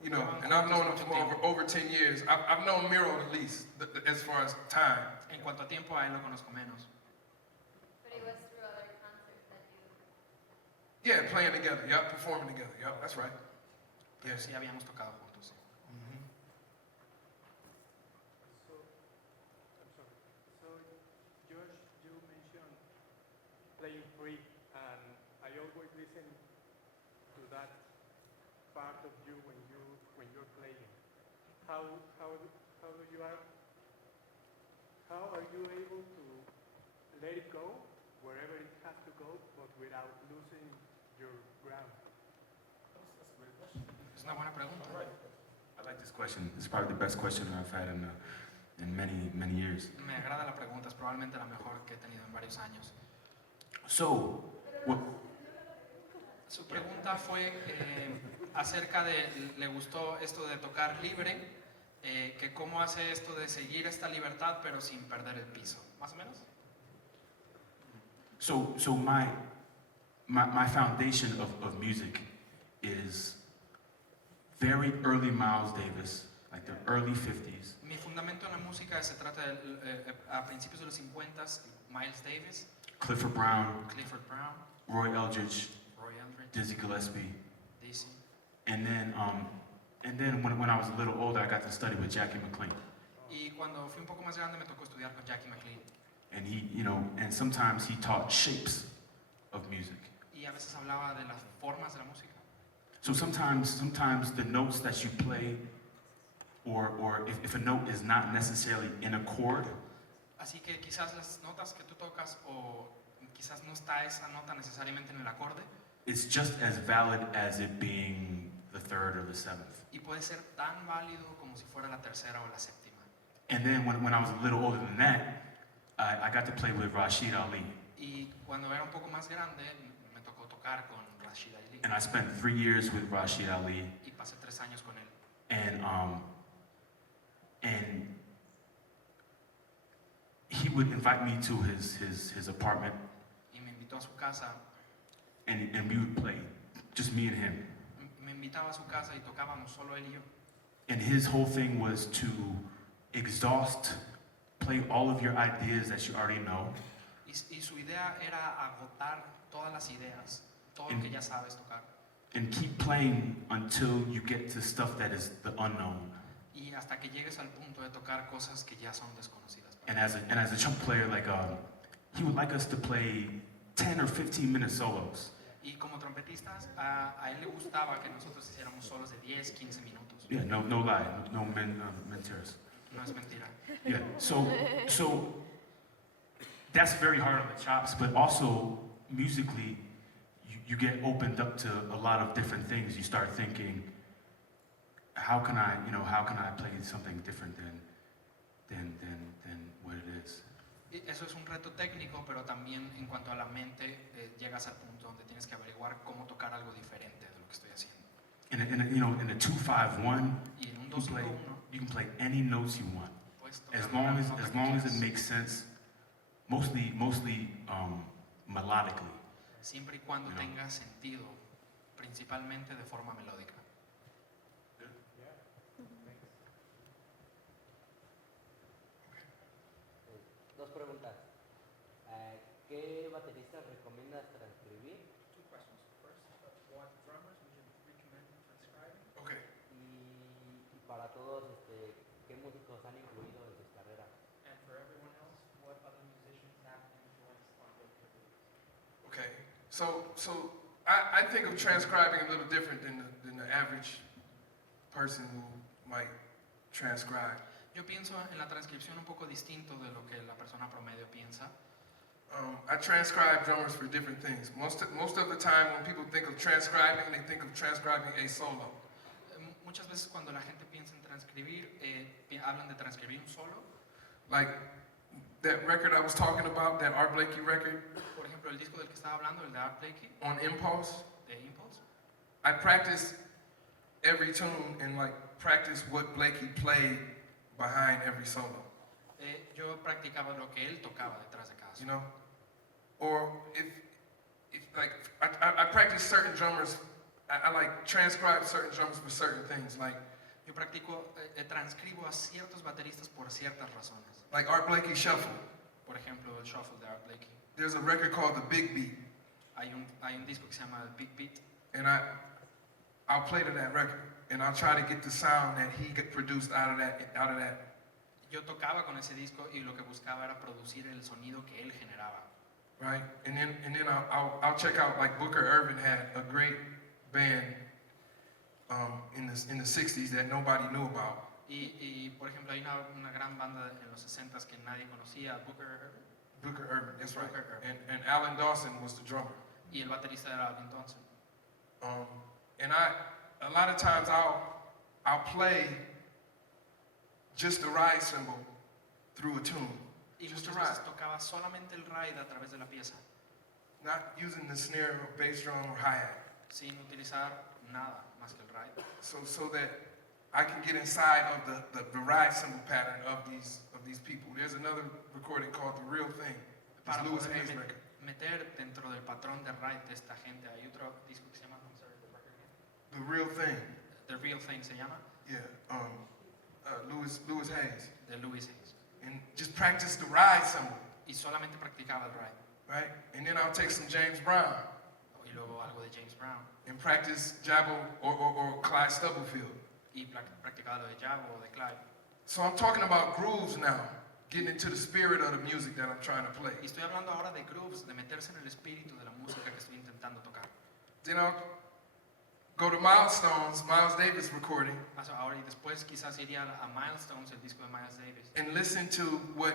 you know, and I've known them for over 10 years. I've known Miro the least, as far as time. En cuanto a tiempo, a él lo conozco menos. But it was through other concerts that you... Yeah, playing together, yep, performing together, yep, that's right. Pero Yes. sí habíamos tocado juntos. So, I'm sorry. So, Josh, you mentioned playing free, and I always listen to that part of you when you're playing. How are you able to let it go wherever it has to go, but without losing your ground? Es una buena pregunta. I like this question. It's probably the best question I've had in many years. Me agrada la pregunta, es probablemente la mejor que he tenido en varios años. So, what, Su pregunta fue acerca de, le gustó esto de tocar libre, que cómo hace esto de seguir esta libertad pero sin perder el piso, más o menos. so my foundation of music is very early Miles Davis, like the early 50s. Mi fundamento en la música se trata de, a principios de los 50, Miles Davis, Clifford Brown, Clifford Brown, Roy Eldridge, Roy Eldridge, Dizzy Gillespie, Dizzy. and then when I was a little older, I got to study with Jackie McLean, Y cuando fui un poco más grande me tocó estudiar con Jackie McLean. and he, you know, and sometimes he taught shapes of music. Y a veces hablaba de las formas de la música. So sometimes the notes that you play, or if a note is not necessarily in a chord, Así que quizás las notas que tú tocas o quizás no está esa nota necesariamente en el acorde it's just as valid as it being the third or the seventh. y puede ser tan válido como si fuera la tercera o la séptima. And then when I was a little older than that, I got to play with Rashid Ali, Y cuando era un poco más grande me tocó tocar con Rashid Ali and I spent 3 years with Rashid Ali, y pasé 3 años con él. and he would invite me to his apartment, Y me invitó a su casa, and we would play, just me and him. me invitaba a su casa y tocábamos solo él y yo. And his whole thing was to exhaust, play all of your ideas that you already know, Y su idea era agotar todas las ideas, todo lo que ya sabes tocar. and keep playing until you get to stuff that is the unknown. Y hasta que llegues al punto de tocar cosas que ya son desconocidas. And as a trumpet player, like he would like us to play 10 or 15-minute solos. Y como trompetistas, a él le gustaba que nosotros hiciéramos solos de 10, 15 minutos. Yeah, no lie, no mentors. No es mentira. Yeah, so that's very hard on the chops, but also musically, you get opened up to a lot of different things. You start thinking, how can I play something different than what it is? Y eso es un reto técnico, pero también en cuanto a la mente, llegas al punto donde tienes que averiguar cómo tocar algo diferente de lo que estoy haciendo. In a 2-5-1, Y en un you can play 2-5-1, you can play any notes you want, puedes tocar as la long nota as que it quieras, makes sense, mostly melodically. siempre y cuando No. tenga sentido, principalmente de forma melódica. preguntas. ¿Qué bateristas recomiendas transcribir? Two questions. First, what drummers would you recommend transcribing? Okay. Y para todos, ¿qué músicos han influido en sus carreras? And for everyone else, what other musicians have influenced on their careers? Okay. So I think of transcribing a little different than the average person who might transcribe. Yo pienso en la transcripción un poco distinto de lo que la persona promedio piensa. I transcribe drummers for different things. Most of the time when people think of transcribing, they think of transcribing a solo. Muchas veces cuando la gente piensa en transcribir, hablan de transcribir un solo. Like that record I was talking about, that Art Blakey record Por ejemplo, el disco del que estaba hablando, el de Art Blakey, on Impulse. de Impulse. I practice every tune and like practice what Blakey played behind every solo. Yo practicaba lo que él tocaba detrás de cada You solo. know? Or if like I practice certain drummers, I like transcribe certain drummers for certain things, like Yo transcribo a ciertos bateristas por ciertas razones. like Art Blakey Shuffle. Por ejemplo, el shuffle de Art Blakey. There's a record called The Big Beat, Hay un disco que se llama Big Beat and I'll play to that record, and I'll try to get the sound that he produced out of that. Yo tocaba con ese disco y lo que buscaba era producir el sonido que él generaba. Right, and then I'll check out, like Booker Irvin had a great band in the 60s that nobody knew about. Y por ejemplo, hay una gran banda en los 60s que nadie conocía, Booker Irvin, that's right. Booker Irvin. And Alan Dawson was the drummer. Y el baterista era Alvin Johnson. And a lot of times I'll play just the ride cymbal through a tune. Y Just muchas a ride. veces tocaba solamente el ride a través de la pieza, Not using the snare or bass drum or hi-hat. sin utilizar nada más que el ride. So that I can get inside of the ride cymbal pattern of these people. There's another recording called The Real Thing. It's Para Louis poder Hayes record. meter dentro del patrón de ride de esta gente. Hay otro disco que se llama, I'm sorry, the record name? The Real Thing. The Real Thing se llama, Yeah. Louis Hayes. de Louis Hayes. And just practice the ride cymbal, Y solamente practicaba el ride. right? And then I'll take some James Brown Y luego algo de James Brown. and practice Jabbo or Clyde Stubblefield. Y practicaba lo de Jabbo o de Clyde. So I'm talking about grooves now, getting into the spirit of the music that I'm trying to play. Y estoy hablando ahora de grooves, de meterse en el espíritu de la música que estoy intentando tocar. Then I'll go to Milestones, Miles Davis recording, Ahora y después quizás iría a Milestones, el disco de Miles Davis, and listen to what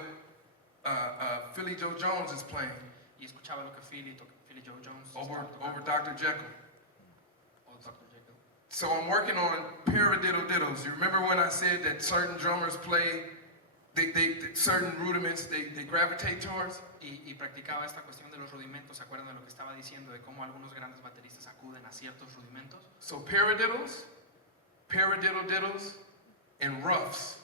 Philly Joe Jones is playing y escuchaba lo que Philly Joe Jones over estaba tocando, Dr. Jekyll. o Dr. Jekyll. So I'm working on paradiddle-diddles. You remember when I said that certain drummers play, certain rudiments they gravitate towards? Y practicaba esta cuestión de los rudimentos. ¿Se acuerdan de lo que estaba diciendo? De cómo algunos grandes bateristas acuden a ciertos rudimentos. So paradiddles, paradiddle-diddles, and roughs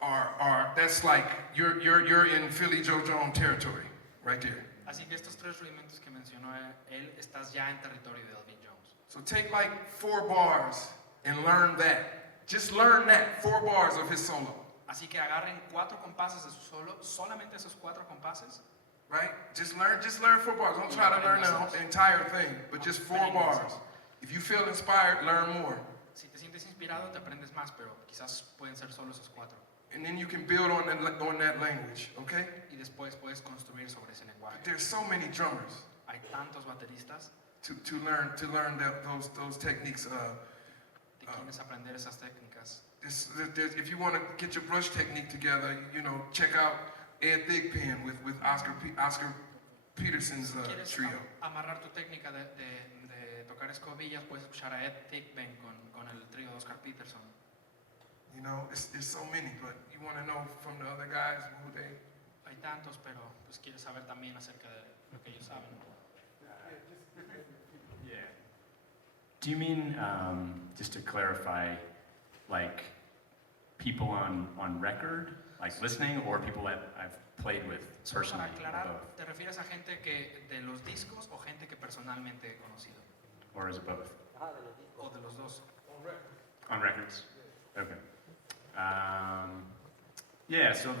are that's like you're in Philly Joe Jones territory right there. Así que estos tres rudimentos que mencionó él, estás ya en territorio de Elvin Jones. So take like 4 bars and learn that. Just learn that, 4 bars of his solo, Así que agarren 4 compases de su solo, solamente esos 4 compases, right? Just learn 4 bars. Don't try to learn the entire thing, but just 4 bars. If you feel inspired, learn more. Si te sientes inspirado, te aprendes más, pero quizás pueden ser solo esos 4. And then you can build on that language, okay? Y después puedes construir sobre ese lenguaje. But there's so many drummers Hay tantos bateristas to learn those techniques. que quieres aprender esas técnicas. If you want to get your brush technique together, you know, check out Ed Thigpen with Oscar Peterson's Si quieres trio. amarrar tu técnica de tocar escobillas, puedes escuchar a Ed Thigpen con el trío de Oscar Peterson. You know, there's so many, but you want to know from the other guys who they. Hay tantos, pero pues quieres saber también acerca de lo que ellos saben. Yeah. Do you mean, just to clarify, like people on record, like listening, or people that I've played with Solo personally? para or aclarar, both? ¿te refieres a gente que de los discos o gente que personalmente he conocido? Or is it both? De los discos. O de los dos. On records? Okay. Yeah, so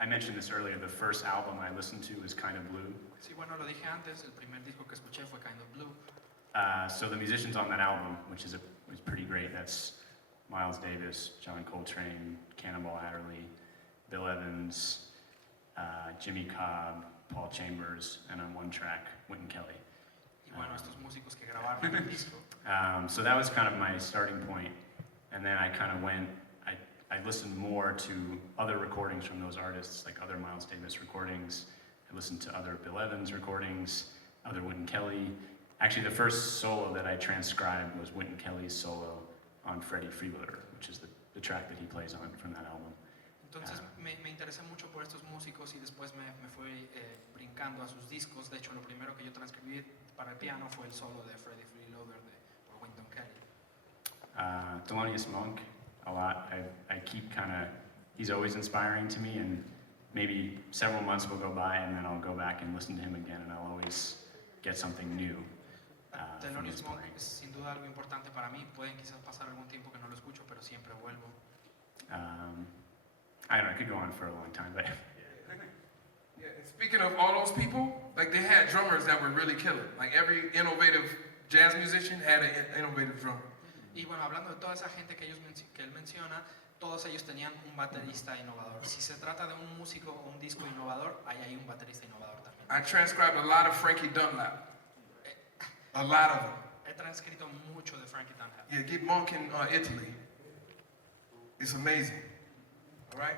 I mentioned this earlier, the first album I listened to was Kind of Blue. Sí, bueno, lo dije antes, el primer disco que escuché fue Kind of Blue. So the musicians on that album, which is pretty great, that's Miles Davis, John Coltrane, Cannonball Adderley, Bill Evans, Jimmy Cobb, Paul Chambers, and on one track, Wynton Kelly. Y bueno, estos músicos que grabaron el disco. So that was kind of my starting point, and then I kind of went, I listened more to other recordings from those artists, like other Miles Davis recordings. I listened to other Bill Evans recordings, other Wynton Kelly. Actually, the first solo that I transcribed was Wynton Kelly's solo on Freddie Freebooter, which is the track that he plays on from that album. Entonces me interesé mucho por estos músicos y después me fui brincando a sus discos. De hecho, lo primero que yo transcribí para el piano fue el solo de Freddie Freebooter por Wynton Kelly. Thelonious Monk, a lot. I keep kind of, he's always inspiring to me, and maybe several months will go by and then I'll go back and listen to him again and I'll always get something new. Thelonious Monk es sin duda algo importante para mí. Pueden quizás pasar algún tiempo que no lo escucho, pero siempre vuelvo. I don't know, I could go on for a long time, but Yeah, and speaking of all those people, like they had drummers that were really killer. Like every innovative jazz musician had an innovative drummer. Y bueno, hablando de toda esa gente que él menciona, todos ellos tenían un baterista innovador. Si se trata de un músico o un disco innovador, ahí hay un baterista innovador también. I transcribed a lot of Frankie Dunlap. A lot of them. He transcrito mucho de Frankie Dunlap. Yeah, get Monk in Italy. It's amazing. All right?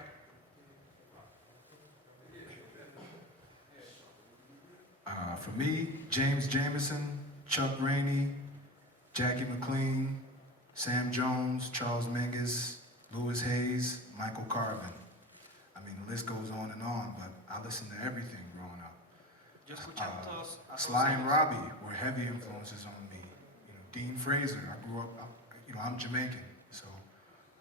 For me, James Jamerson, Chuck Rainey, Jackie McLean, Sam Jones, Charles Mingus, Louis Hayes, Michael Carvin. I mean, the list goes on, but I listened to everything growing up. Yo escuché a todos Sly and ellos. Robbie were heavy influences on me. You know, Dean Fraser, I grew up, I'm Jamaican, so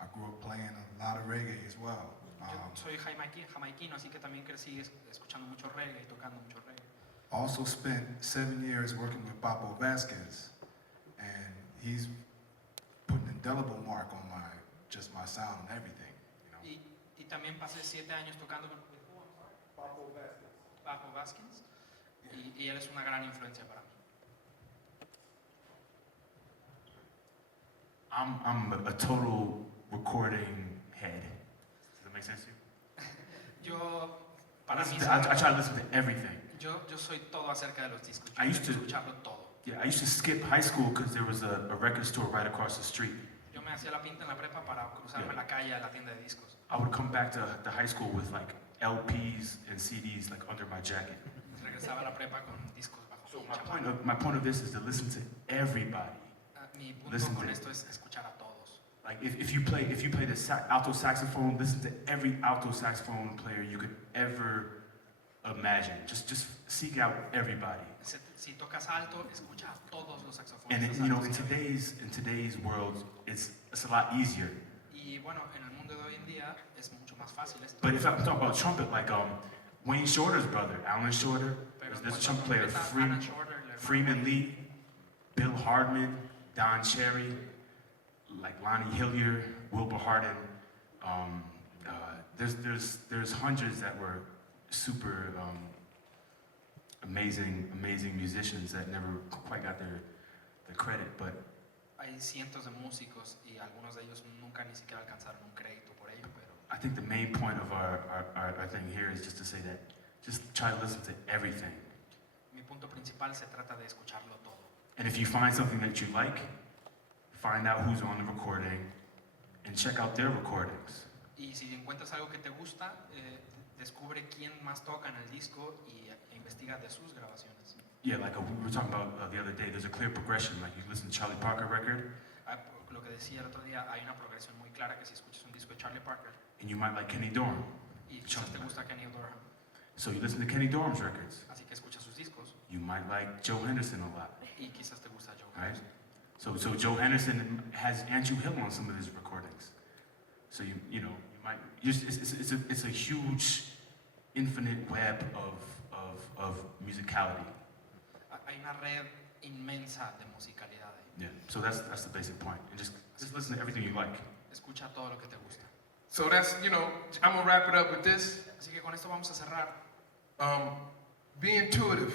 I grew up playing a lot of reggae as well. Yo soy jamaiquino, así que también crecí escuchando mucho reggae y tocando mucho reggae. Also spent 7 years working with Papo Vasquez, and he's put an indelible mark on my sound and everything. You know? Y también pasé 7 años tocando con Bajo Vasquez, y él es una gran influencia para mí. I'm a total recording head. Does that make sense to you? Yo, para mí, I try to listen to everything. yo soy todo acerca de los discos. I Yo used intento to- escucharlo todo. Yeah, I used to skip high school because there was a record store right across the street. Yo me hacía la pinta en la prepa para cruzarme la calle a la tienda de discos. I would come back to the high school with like LPs and CDs like under my jacket. Regresaba a la prepa con discos bajo So mi my chamarra. point of this is to listen to everybody. Mi punto listen con to- esto es escuchar a todos. Like if you play the alto saxophone, listen to every alto saxophone player you could ever imagine. Just seek out everybody. Si tocas alto, escucha a todos los And saxofonistas. you know, altos que hay. in today's world, it's a lot easier. Y bueno, en el mundo de hoy en día es mucho más fácil esto. But if I'm talking about trumpet, like Wayne Shorter's brother, Alan Shorter, Pero there's a cuando trumpet player, trompeta, Alan Shorter, el hermano Freeman Lee, Bill Hardman, Don Cherry, like Lonnie Hillier, Wilbur Hardin. There's hundreds that were super amazing musicians that never quite got their credit, but Hay cientos de músicos y algunos de ellos nunca ni siquiera alcanzaron un crédito por ello, pero I think the main point of our thing here is just to say that just try to listen to everything. mi punto principal se trata de escucharlo todo. And if you find something that you like, find out who's on the recording and check out their recordings. Y si encuentras algo que te gusta, descubre quién más toca en el disco y investiga de sus grabaciones. Yeah, like we were talking about the other day, there's a clear progression. Like you listen to Charlie Parker record, Lo que decía el otro día, hay una progresión muy clara que si escuchas un disco de Charlie Parker and you might like Kenny Dorham. y quizás te gusta Kenny Dorham, So you listen to Kenny Dorham's records. así que escuchas sus discos You might like Joe Henderson a lot, y quizás te gusta Joe right? Henderson. So Joe Henderson has Andrew Hill on some of his recordings. So you know you might it's a huge, infinite web of musicality. Hay una red inmensa de musicalidad ahí. Yeah. So that's the basic point. And just listen to everything you like. Escucha todo lo que te gusta. So that's, I'm gonna wrap it up with this. Así que con esto vamos a cerrar. Be intuitive.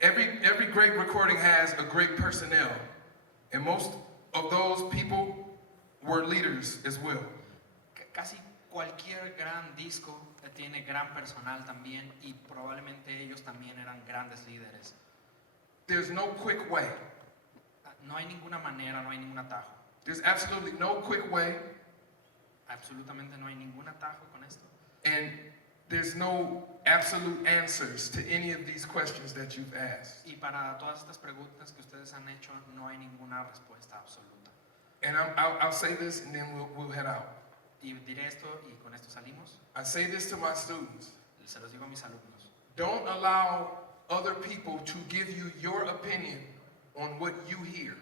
Every great recording has a great personnel, and most of those people were leaders as well. Casi cualquier gran disco tiene gran personal también y probablemente ellos también eran grandes líderes. There's no quick way. No hay ninguna manera, no hay ningún atajo. There's absolutely no quick way, Absolutamente no hay ningún atajo con esto. and there's no absolute answers to any of these questions that you've asked. Y para todas estas preguntas que ustedes han hecho, no hay ninguna respuesta absoluta. And I'll say this, and then we'll head out. Y diré esto y con esto salimos. I say this to my students. Se los digo a mis alumnos. Don't allow other people to give you your opinion on what you hear.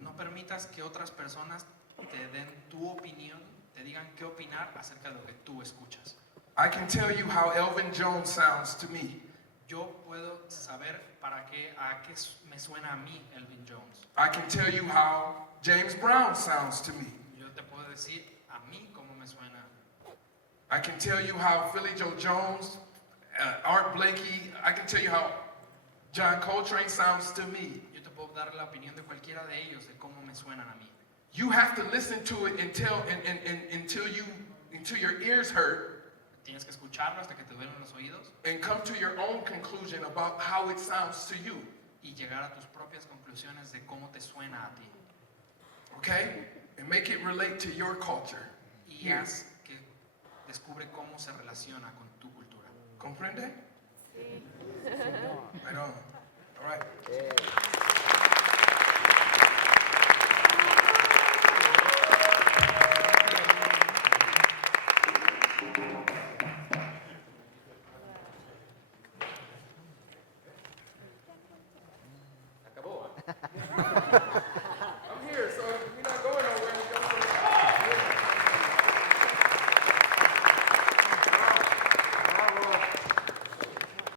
No permitas que otras personas te den tu opinión, te digan qué opinar acerca de lo que tú escuchas. I can tell you how Elvin Jones sounds to me. Yo puedo saber a qué me suena a mí Elvin Jones. I can tell you how James Brown sounds to me. Yo te puedo decir a mí cómo me suena. I can tell you how Philly Joe Jones, Art Blakey, I can tell you how John Coltrane sounds to me. Yo te puedo dar la opinión de cualquiera de ellos de cómo me suenan a mí. You have to listen to it until your ears hurt, Tienes que escucharlo hasta que te duelen los oídos and come to your own conclusion about how it sounds to you. y llegar a tus propias conclusiones de cómo te suena a ti. Okay? And make it relate to your culture. Y haz que descubre cómo se relaciona con tu cultura. Comprende? Right on. All right. Eh,